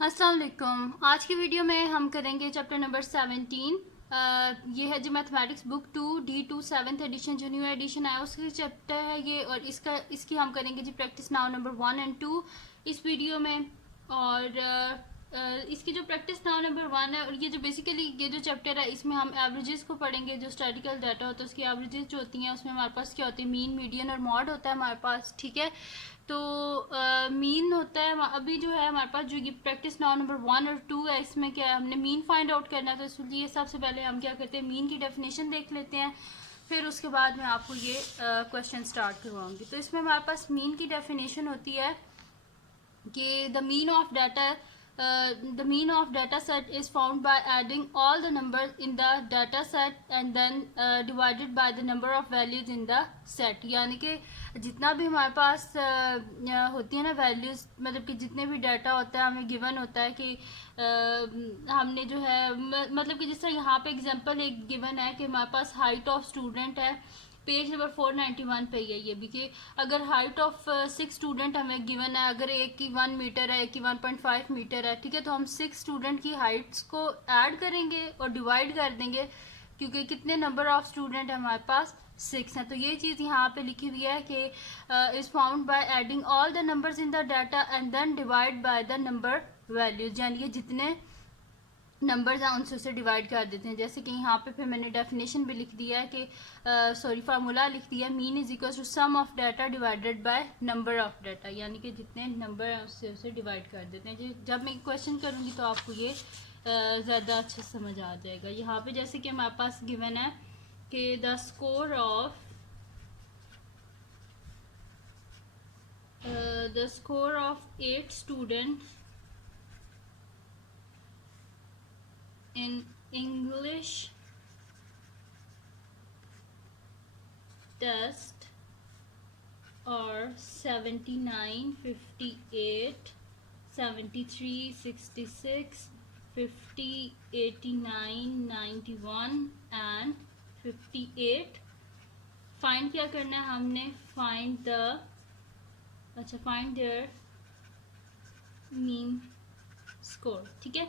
अस्सलाम वालेकुम। आज की वीडियो में हम करेंगे चैप्टर नंबर 17। ये है जी mathematics book 2 D2 seventh edition जो न्यू एडिशन आया उसका चैप्टर है ये। और इसकी हम करेंगे जी प्रैक्टिस नाउ नंबर 1 एंड 2 इस वीडियो में। और इसकी जो प्रैक्टिस नाउ नंबर 1 है और ये जो बेसिकली ये जो चैप्टर है इसमें हम एवरेजेस को पढ़ेंगे। जो स्टैटिकल डाटा होता है उसकी एवरेजेस जो होती हैं उसमें हमारे पास क्या होती है, मीन, मीडियन और मॉड होता है हमारे पास। ठीक है, तो मीन होता है अभी जो है हमारे पास जो ये प्रैक्टिस नाउ नंबर 1 और 2 है इसमें क्या है, हमने मीन फाइंड आउट करना है। तो इसलिए सबसे पहले हम क्या करते हैं, मीन की डेफिनेशन देख लेते हैं, फिर उसके बाद मैं आपको ये क्वेश्चन स्टार्ट करवाऊंगी। तो इसमें हमारे पास मीन की डेफिनेशन होती है कि the mean of data set is found by adding all the numbers in the data set and then divided by the number of values in the set। यानी कि जितना भी हमारे पास होती है ना वैल्यूज, मतलब कि जितने भी डाटा होता है हमें गिवन होता है कि हमने जो है मतलब कि जिस तरह यहाँ पे एग्जांपल एक गिवन है कि हमारे पास हाइट ऑफ स्टूडेंट है, पेज नंबर 491 पे है ये भी, कि अगर हाइट ऑफ 6 स्टूडेंट हमें गिवन है, अगर एक की 1 मीटर है एक की 1.5 मीटर है, ठीक है, तो हम 6 स्टूडेंट की हाइट्स को ऐड करेंगे और डिवाइड कर देंगे क्योंकि कितने नंबर ऑफ स्टूडेंट है हमारे पास 6 हैं। तो ये चीज़ यहाँ पे लिखी हुई है कि is found by adding all the numbers in the data and then divide by the number values, यानी कि जितने नंबर्स हैं उनसे उसे डिवाइड कर देते हैं। जैसे कि यहाँ पे फिर मैंने डेफिनेशन भी लिख दिया है कि सॉरी फार्मूला लिख दिया, mean is equal to sum of data divided by number of data, यानी कि जितने नंबर हैं उससे उसे डिवाइड कर देते हैं। जब मैं क्वेश्चन करूँगी तो आपको ये ज़्यादा अच्छा समझ आ जाएगा। यहाँ पे जैसे कि हमारे पास गिवन है कि the score of 8 students in English test are 79, 58, 73, 66, 50, 89, 91 and 58। Find क्या करना है हमने, फाइंड देयर मीन स्कोर। ठीक है,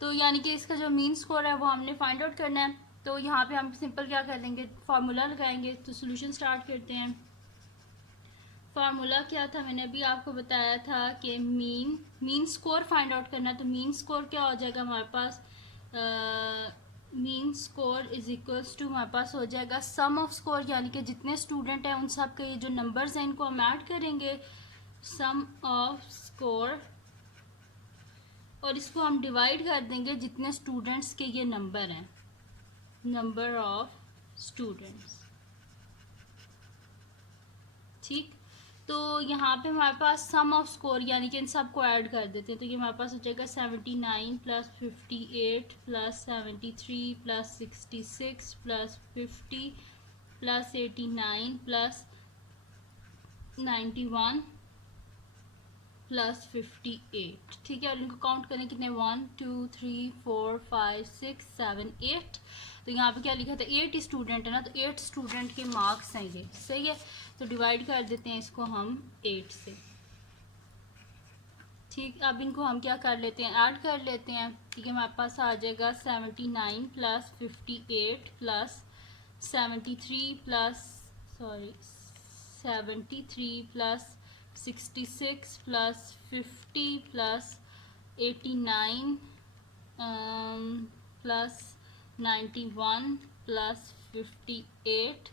तो यानी कि इसका जो मीन स्कोर है वो हमने फाइंड आउट करना है। तो यहाँ पे हम सिंपल क्या कर लेंगे, फार्मूला लगाएंगे। तो सोल्यूशन स्टार्ट करते हैं। फार्मूला क्या था, मैंने अभी आपको बताया था कि मीन स्कोर फाइंड आउट करना है। तो मीन स्कोर क्या हो जाएगा हमारे पास, mean score is equals to हमारे पास हो जाएगा सम ऑफ स्कोर, यानी कि जितने स्टूडेंट हैं उन सब के ये जो नंबर्स हैं इनको हम ऐड करेंगे, सम ऑफ स्कोर, और इसको हम डिवाइड कर देंगे जितने स्टूडेंट्स के ये नंबर हैं, नंबर ऑफ स्टूडेंट्स। ठीक, तो यहाँ पे हमारे पास सम ऑफ स्कोर यानी कि इन सब को ऐड कर देते हैं। तो ये हमारे पास हो जाएगा 79 plus 58 plus 73 plus 66 plus 50 plus 89 plus 91 plus 58। ठीक है, और इनको काउंट करें कितने, 1 2 3 4 5 6 7 8। तो यहाँ पे क्या लिखा था, 8 स्टूडेंट है ना, तो 8 स्टूडेंट के मार्क्स हैं ये, सही है। तो डिवाइड कर देते हैं इसको हम 8 से। ठीक, अब इनको हम क्या कर लेते हैं, ऐड कर लेते हैं। ठीक है, हमारे पास आ जाएगा 79 plus 58 plus 73 plus 66 plus 50 plus 89 plus 91 plus 58।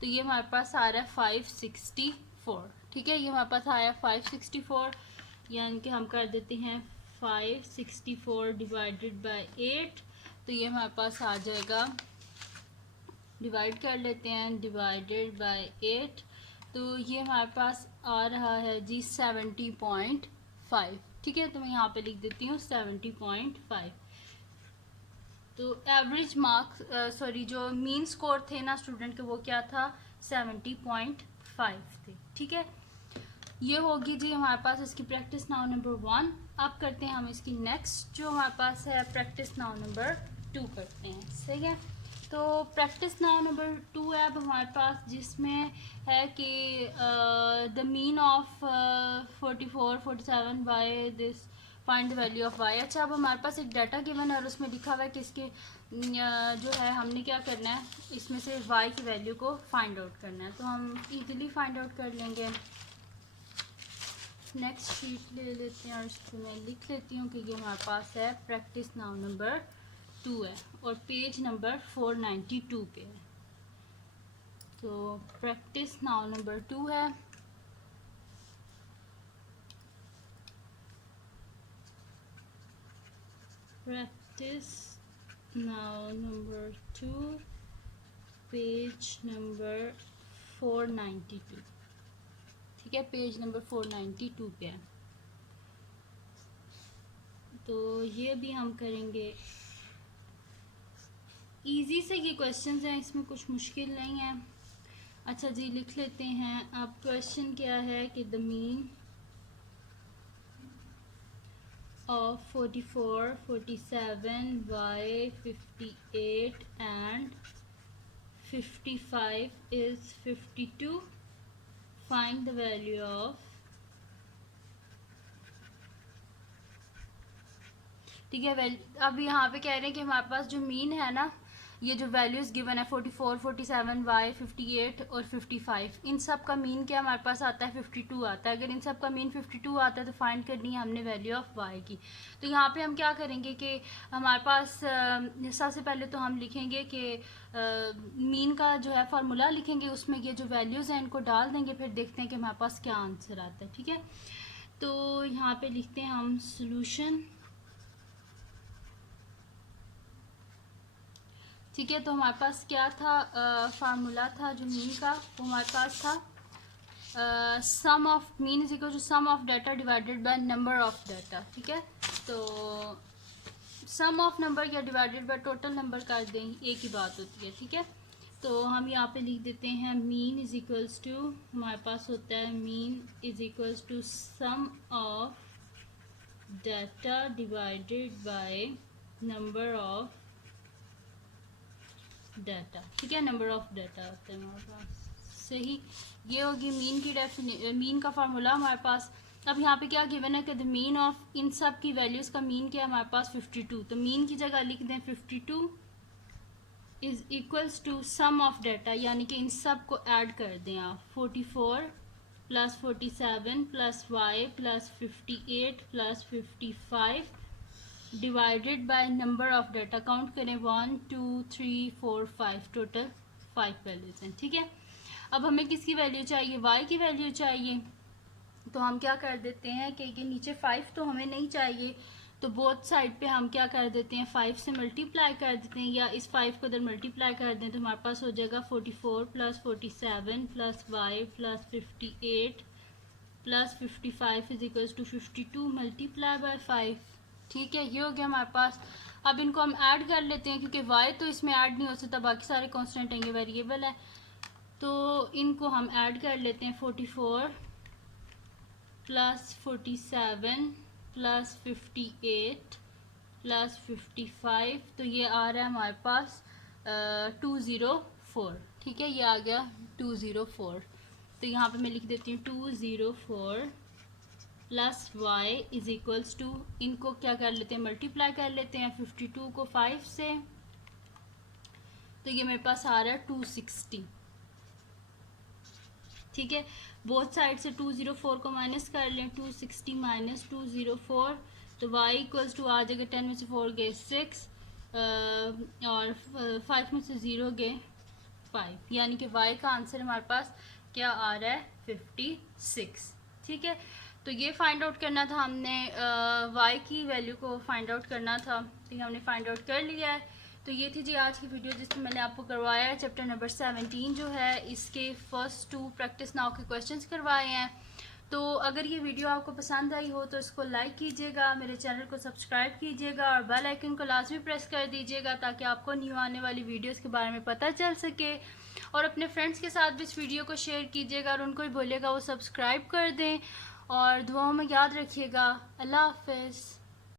तो ये हमारे पास आ रहा है 564। ठीक है, ये हमारे पास आया 564, यानी कि हम कर देते हैं 564 डिवाइडेड बाय 8। तो ये हमारे पास आ जाएगा, डिवाइड कर लेते हैं, डिवाइडेड बाय 8। तो ये हमारे पास आ रहा है जी 70.5। ठीक है, तो मैं यहाँ पे लिख देती हूँ 70.5। तो एवरेज मार्क्स सॉरी जो मीन स्कोर थे ना स्टूडेंट के वो क्या था, 70.5 थे। ठीक है, ये होगी जी हमारे पास इसकी प्रैक्टिस नाउ नंबर 1। अब करते हैं हम इसकी नेक्स्ट जो हमारे पास है प्रैक्टिस नाउ नंबर 2 करते हैं, सही है। तो प्रैक्टिस नाउ नंबर 2 है अब हमारे पास, जिसमें है कि the mean of 44 47 by this find the value of y. अच्छा, अब हमारे पास एक डाटा गिवन है और उसमें लिखा हुआ है कि इसके जो है हमने क्या करना है, इसमें से वाई की वैल्यू को फाइंड आउट करना है। तो हम इजीली फाइंड आउट कर लेंगे। नेक्स्ट शीट ले लेते हैं और इसको मैं लिख लेती हूँ कि ये हमारे पास है प्रैक्टिस नाउ नंबर 2 है और पेज नंबर 492 पे है। तो प्रैक्टिस नाउ नंबर 2 है। Practice now number 2 page number 492, ठीक है, पेज नंबर 492 पे है। तो ये भी हम करेंगे। इजी से ये क्वेश्चंस हैं, इसमें कुछ मुश्किल नहीं है। अच्छा जी, लिख लेते हैं। अब क्वेश्चन क्या है कि the mean of 44, 47, y, 58 and 55 is 52. Find the value of, ठीक है। अब यहाँ पे कह रहे हैं कि हमारे पास जो मीन है ना, ये जो वैल्यूज़ गिवन है 44, 47, y, 58 और 55, इन सब का मीन क्या हमारे पास आता है 52 आता है। अगर इन सब का मीन 52 आता है तो फाइंड करनी है हमने वैल्यू ऑफ y की। तो यहाँ पे हम क्या करेंगे कि हमारे पास सबसे पहले तो हम लिखेंगे कि मीन का जो है फार्मूला लिखेंगे, उसमें ये जो वैल्यूज़ हैं इनको डाल देंगे, फिर देखते हैं कि हमारे पास क्या आंसर आता है। ठीक है, तो यहाँ पर लिखते हैं हम सोल्यूशन। ठीक है, तो हमारे पास क्या था, फार्मूला था जो मीन का, वो हमारे पास था sum of mean is equal to sum of data divided by number of data. ठीक है, तो सम ऑफ नंबर या डिवाइडेड बाय टोटल नंबर कर दें, एक ही बात होती है। ठीक है, तो हम यहाँ पे लिख देते हैं मीन इज इक्वल्स टू, हमारे पास होता है mean is equals to sum of data divided by number of data. ठीक है, नंबर ऑफ डाटा होता है हमारे पास। सही, ये होगी मीन की मीन का फार्मूला हमारे पास। अब यहाँ पे क्या गिवन है कि द मीन ऑफ इन सब की वैल्यूज़ का मीन क्या है हमारे पास 52। तो मीन की जगह लिख दें 52 is equals to sum of data, यानी कि इन सब को ऐड कर दें आप। 44 plus 47 plus y plus 58 plus 55 divided by number of data. Count करें 1 2 3 4 5, टोटल 5 वैल्यूज हैं। ठीक है, अब हमें किसकी वैल्यू चाहिए, y की वैल्यू चाहिए। तो हम क्या कर देते हैं कि ये नीचे 5 तो हमें नहीं चाहिए, तो बोथ साइड पे हम क्या कर देते हैं 5 से मल्टीप्लाई कर देते हैं, या इस 5 को उधर मल्टीप्लाई कर दें तो हमारे पास हो जाएगा 44 plus 47 plus y plus 58 plus 55 is equals to 52 multiply by 5। ठीक है, ये हो गया हमारे पास। अब इनको हम ऐड कर लेते हैं, क्योंकि y तो इसमें ऐड नहीं हो सकता, बाकी सारे कांस्टेंट हैं, ये वेरिएबल है, तो इनको हम ऐड कर लेते हैं। 44 प्लस 47 प्लस 58 प्लस 55, तो ये आ रहा है हमारे पास 204। ठीक है, ये आ गया 204। तो यहाँ पे मैं लिख देती हूँ 204 plus y is equals to, इनको क्या कर लेते हैं मल्टीप्लाई कर लेते हैं 52 को 5 से, तो ये मेरे पास आ रहा है 260। ठीक है, बोथ साइड से 204 को माइनस कर लें, 260 माइनस 204, तो y इक्वल्स टू आ जाएगा 10 में से 4 गए 6 और 5 में से 0 गए 5, यानी कि y का आंसर हमारे पास क्या आ रहा है 56। ठीक है, तो ये फाइंड आउट करना था हमने, y की वैल्यू को फाइंड आउट करना था, तो ये हमने फाइंड आउट कर लिया है। तो ये थी जी आज की वीडियो, जिसमें मैंने आपको करवाया है चैप्टर नंबर 17 जो है, इसके फर्स्ट 2 प्रैक्टिस नाउ के क्वेश्चंस करवाए हैं। तो अगर ये वीडियो आपको पसंद आई हो तो इसको लाइक कीजिएगा, मेरे चैनल को सब्सक्राइब कीजिएगा और बेल आइकन को लाजमी प्रेस कर दीजिएगा, ताकि आपको न्यू आने वाली वीडियोस के बारे में पता चल सके। और अपने फ्रेंड्स के साथ भी इस वीडियो को शेयर कीजिएगा और उनको भी बोलिएगा वो सब्सक्राइब कर दें, और दुआओं में याद रखिएगा। अल्लाह हाफ़िज़।